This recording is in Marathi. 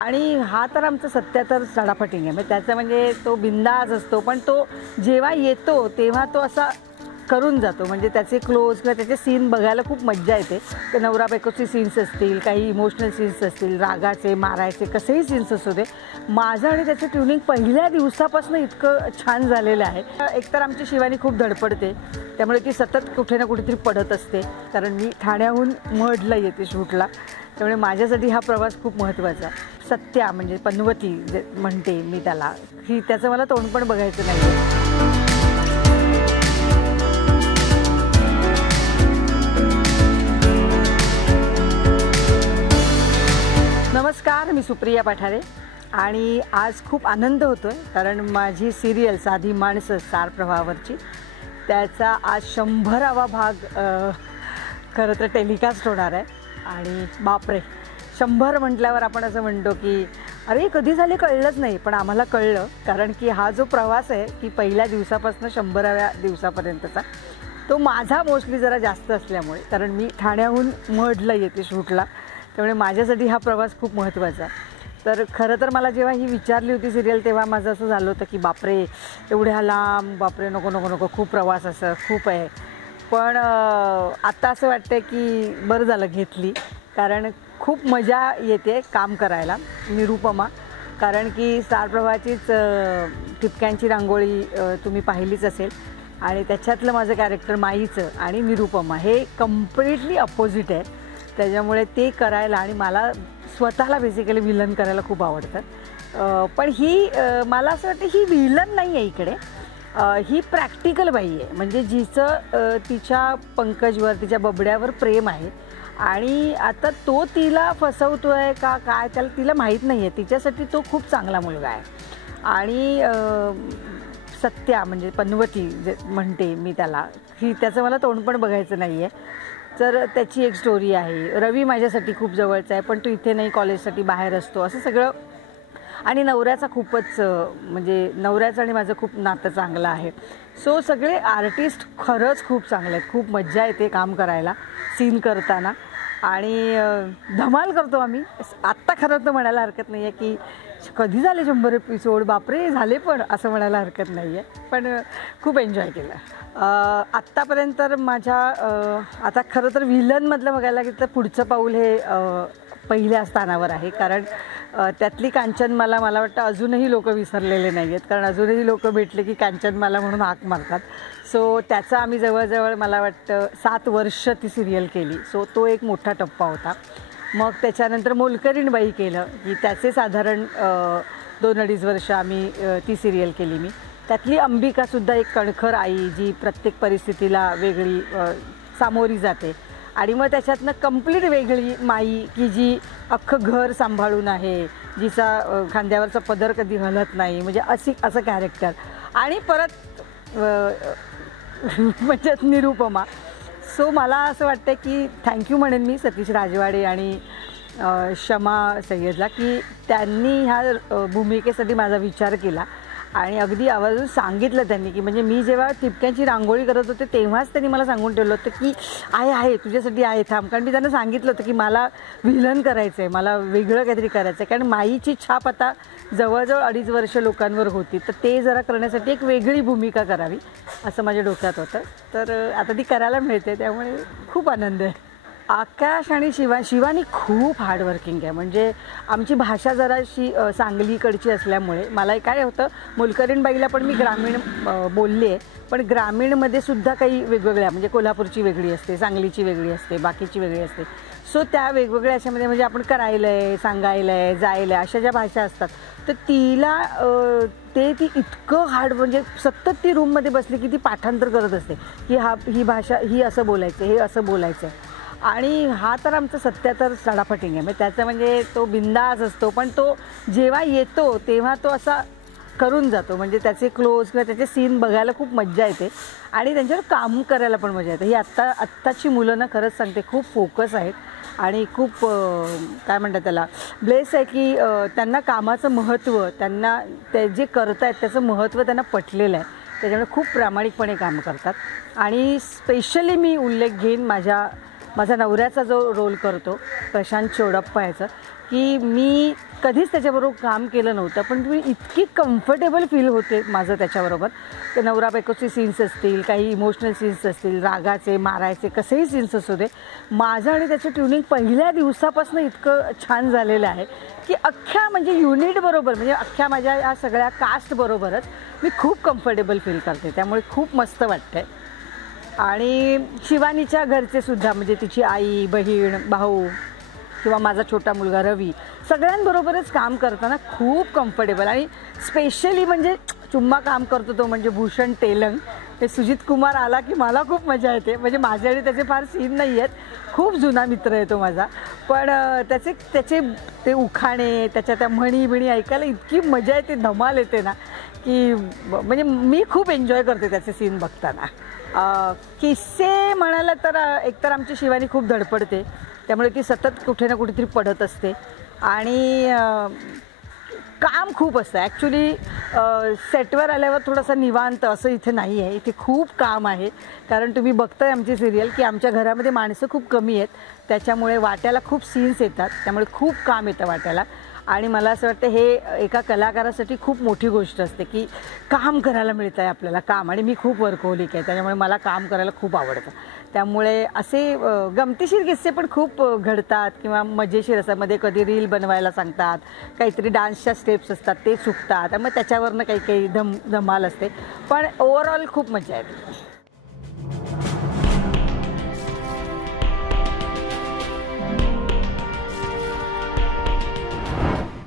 आणि हा तर आमचा सत्यातर सडाफटिंग आहे. म्हणजे त्याचा म्हणजे तो बिंदास असतो, पण तो जेव्हा येतो तेव्हा तो असा करून जातो. म्हणजे त्याचे क्लोज किंवा त्याचे सीन बघायला खूप मज्जा येते. ते नवरा बायकोचे सीन्स असतील, काही इमोशनल सीन्स असतील, रागाचे मारायचे कसेही सीन्स असू दे, माझं आणि त्याचं ट्युनिंग पहिल्या दिवसापासून इतकं छान झालेलं आहे. एकतर आमची शिवानी खूप धडपडते, त्यामुळे ती सतत कुठे ना कुठेतरी पडत असते. कारण मी ठाण्याहून मढला येते शूटला, त्यामुळे माझ्यासाठी हा प्रवास खूप महत्त्वाचा. सत्या म्हणजे पनवती जे म्हणते मी त्याला, ही त्याचं मला तोंड पण बघायचं नाही आहे. नमस्कार, मी सुप्रिया पठारे आणि आज खूप आनंद होतो आहे, कारण माझी सिरियल साधी माणसं स्टार प्रवाहावरची त्याचा आज 100वा भाग खरं तर टेलिकास्ट होणार आहे. आणि बापरे, 100 म्हटल्यावर आपण असं म्हणतो की अरे कधी झाले कळलंच नाही, पण आम्हाला कळलं. कारण की हा जो प्रवास आहे की पहिल्या दिवसापासून 100व्या दिवसापर्यंतचा, तो माझा मोस्टली जरा जास्त असल्यामुळे, कारण मी ठाण्याहून मढला येते शूटला, त्यामुळे माझ्यासाठी हा प्रवास खूप महत्त्वाचा. तर खरं तर मला जेव्हा ही विचारली होती सिरियल, तेव्हा माझं असं झालं होतं की बापरे एवढ्या लांब, बापरे नको नको नको, खूप प्रवास असं खूप आहे. पण आत्ता असं वाटतं की बरं झालं घेतली, कारण खूप मजा येते काम करायला. निरुपमा, कारण की स्टार प्रवाहाचीच ठिपक्यांची रांगोळी तुम्ही पाहिलीच असेल, आणि त्याच्यातलं माझं कॅरेक्टर माईचं आणि निरुपमा हे कम्प्लिटली अपोजिट आहे. त्याच्यामुळे ते करायला, आणि मला स्वतःला बेसिकली विलन करायला खूप आवडतं. पण ही मला असं वाटतं ही विलन नाही आहे इकडे, ही प्रॅक्टिकल बाई आहे. म्हणजे जिचं तिच्या पंकजवर, तिच्या बबड्यावर प्रेम आहे, आणि आता तो तिला फसवतो आहे का काय त्याला तिला माहीत नाही आहे. तिच्यासाठी तो खूप चांगला मुलगा आहे. आणि सत्या म्हणजे पनवती जे म्हणते मी त्याला, ही त्याचं मला तोंड पण बघायचं नाही आहे. तर त्याची एक स्टोरी आहे. रवी माझ्यासाठी खूप जवळचा आहे, पण तो इथे नाही, कॉलेजसाठी बाहेर असतो, असं सगळं. आणि नवऱ्याचा खूपच म्हणजे नवऱ्याचं आणि माझं खूप नातं चांगलं आहे. सो सगळे आर्टिस्ट खरंच खूप चांगले आहेत. खूप मज्जा येते काम करायला, सीन करताना, आणि धमाल करतो आम्ही. आत्ता खरं तर म्हणायला हरकत नाही आहे की कधी झाले 100 एपिसोड, बापरे झाले, पण असं म्हणायला हरकत नाही आहे. पण खूप एन्जॉय केलं आत्तापर्यंत. माझ्या आता खरं तर व्हिलनमधलं बघायला गेलं तर पुढचं पाऊल हे पहिल्या स्थानावर आहे. कारण त्यातली कांचनमाला मला वाटतं अजूनही लोक विसरलेले नाही आहेत, कारण अजूनही लोक भेटले की कांचनमाला म्हणून हाक मारतात. सो त्याचा आम्ही जवळजवळ मला वाटतं 7 वर्ष ती सिरियल केली. सो तो एक मोठा टप्पा होता. मग त्याच्यानंतर मोलकरीण बाई केलं की त्याचे साधारण 2-2.5 वर्ष आम्ही ती सिरियल केली. मी त्यातली अंबिकासुद्धा एक कणखर आई, जी प्रत्येक परिस्थितीला वेगळी सामोरी जाते. आणि मग त्याच्यातनं कंप्लीट वेगळी माई की जी अख्खं घर सांभाळून आहे, जिचा खांद्यावरचा पदर कधी हलत नाही, म्हणजे असं कॅरेक्टर. आणि परत म्हणजे निरुपमा. सो मला असं वाटतं की थँक्यू म्हणेन मी सतीश राजवाडे आणि शमा सय्यदला, की त्यांनी ह्या भूमिकेसाठी माझा विचार केला आणि अगदी आवर्जून सांगितलं त्यांनी, की म्हणजे मी जेव्हा ठिपक्यांची रांगोळी करत होते तेव्हाच त्यांनी मला सांगून ठेवलं होतं की आहे तुझ्यासाठी आहे, थांब. कारण मी त्यांना सांगितलं होतं की मला व्हिलन करायचं आहे, मला वेगळं काहीतरी करायचं आहे. कारण माईची छाप आता जवळजवळ 2.5 वर्ष लोकांवर होती, तर ते जरा करण्यासाठी एक वेगळी भूमिका करावी असं माझ्या डोक्यात होतं. तर आता ती करायला मिळते, त्यामुळे खूप आनंद आहे. आकाश आणि शिवानी खूप हार्डवर्किंग आहे. म्हणजे आमची भाषा जराशी सांगलीकडची असल्यामुळे मला काय होतं, मोलकरीणबाईला पण मी ग्रामीण बोलले आहे, पण ग्रामीणमध्ये सुद्धा काही वेगवेगळ्या, म्हणजे कोल्हापूरची वेगळी असते, सांगलीची वेगळी असते, बाकीची वेगळी असते. सो त्या वेगवेगळ्या अशामध्ये म्हणजे आपण करायला आहे, जायला आहे, अशा ज्या भाषा असतात, तर तिला ती इतकं हार्ड, म्हणजे सतत ती रूममध्ये बसली की ती पाठांतर करत असते की ही भाषा, ही असं बोलायचं, हे असं बोलायचं. आणि हा तर आमचा सत्यातर सडाफटिंग आहे. म्हणजे त्याचा म्हणजे तो बिंदास असतो, पण तो जेव्हा येतो तेव्हा तो असा करून जातो. म्हणजे त्याचे क्लोज किंवा त्याचे सीन बघायला खूप मज्जा येते, आणि त्यांच्यावर काम करायला पण मजा येते. ही आत्ताची मुलं ना, खरंच सांगते, खूप फोकस आहेत आणि खूप काय म्हणतात त्याला, ब्लेस आहे की त्यांना कामाचं महत्त्व, त्यांना ते जे करत आहेत त्याचं महत्त्व त्यांना पटलेलं आहे. त्याच्यामुळे खूप प्रामाणिकपणे काम करतात. आणि स्पेशली मी उल्लेख घेईन माझ्या माझा नवऱ्याचा जो रोल करतो प्रशांत चोडप्पा याचं, की मी कधीच त्याच्याबरोबर काम केलं नव्हतं, पण मी इतकी कम्फर्टेबल फील होते माझं त्याच्याबरोबर. ते नवरा बायकोचे सीन्स असतील, काही इमोशनल सीन्स असतील, रागाचे मारायचे कसेही सीन्स असू दे, माझं आणि त्याचं ट्युनिंग पहिल्या दिवसापासून इतकं छान झालेलं आहे की अख्ख्या म्हणजे युनिटबरोबर, म्हणजे अख्ख्या माझ्या या सगळ्या कास्टबरोबरच मी खूप कम्फर्टेबल फील करते. त्यामुळे खूप मस्त वाटतं आहे. आणि शिवानीच्या घरचे सुद्धा, म्हणजे तिची आई, बहीण, भाऊ किंवा माझा छोटा मुलगा रवी, सगळ्यांबरोबरच काम करताना खूप कम्फर्टेबल. आणि स्पेशली म्हणजे चुम्मा काम करतो तो म्हणजे भूषण तेलंग. ते सुजित कुमार आला की मला खूप मजा येते. म्हणजे माझे आणि त्याचे फार सीन नाही आहेत, खूप जुना मित्र आहे तो माझा, पण त्याचे ते उखाणे, त्याच्या त्या म्हणी ऐकायला इतकी मजा येते, धमाल येते ना, की म्हणजे मी खूप एन्जॉय करते त्याचे सीन बघताना. किस्से म्हणाला तर एकतर आमची शिवानी खूप धडपडते, त्यामुळे ती सतत कुठे ना कुठेतरी पडत असते. आणि काम खूप असतं ॲक्च्युली. सेटवर आल्यावर थोडासा निवांत असं इथे नाही आहे, इथे खूप काम आहे. कारण तुम्ही बघताय आमची सिरियल की आमच्या घरामध्ये माणसं खूप कमी आहेत, त्याच्यामुळे वाट्याला खूप सीन्स येतात, त्यामुळे खूप काम येतं वाट्याला. आणि मला असं वाटतं हे एका कलाकारासाठी खूप मोठी गोष्ट असते की काम करायला मिळतं आहे आपल्याला काम. आणि मी खूप वर्कहोलिक आहे, त्याच्यामुळे मला काम करायला खूप आवडतं. त्यामुळे असे गमतीशीर किस्से पण खूप घडतात किंवा मजेशीर असतात. मध्ये कधी रील बनवायला सांगतात, काहीतरी डान्सच्या स्टेप्स असतात ते चुकतात, मग त्याच्यावरनं काही काही धमाल असते. पण ओव्हरऑल खूप मजा येते.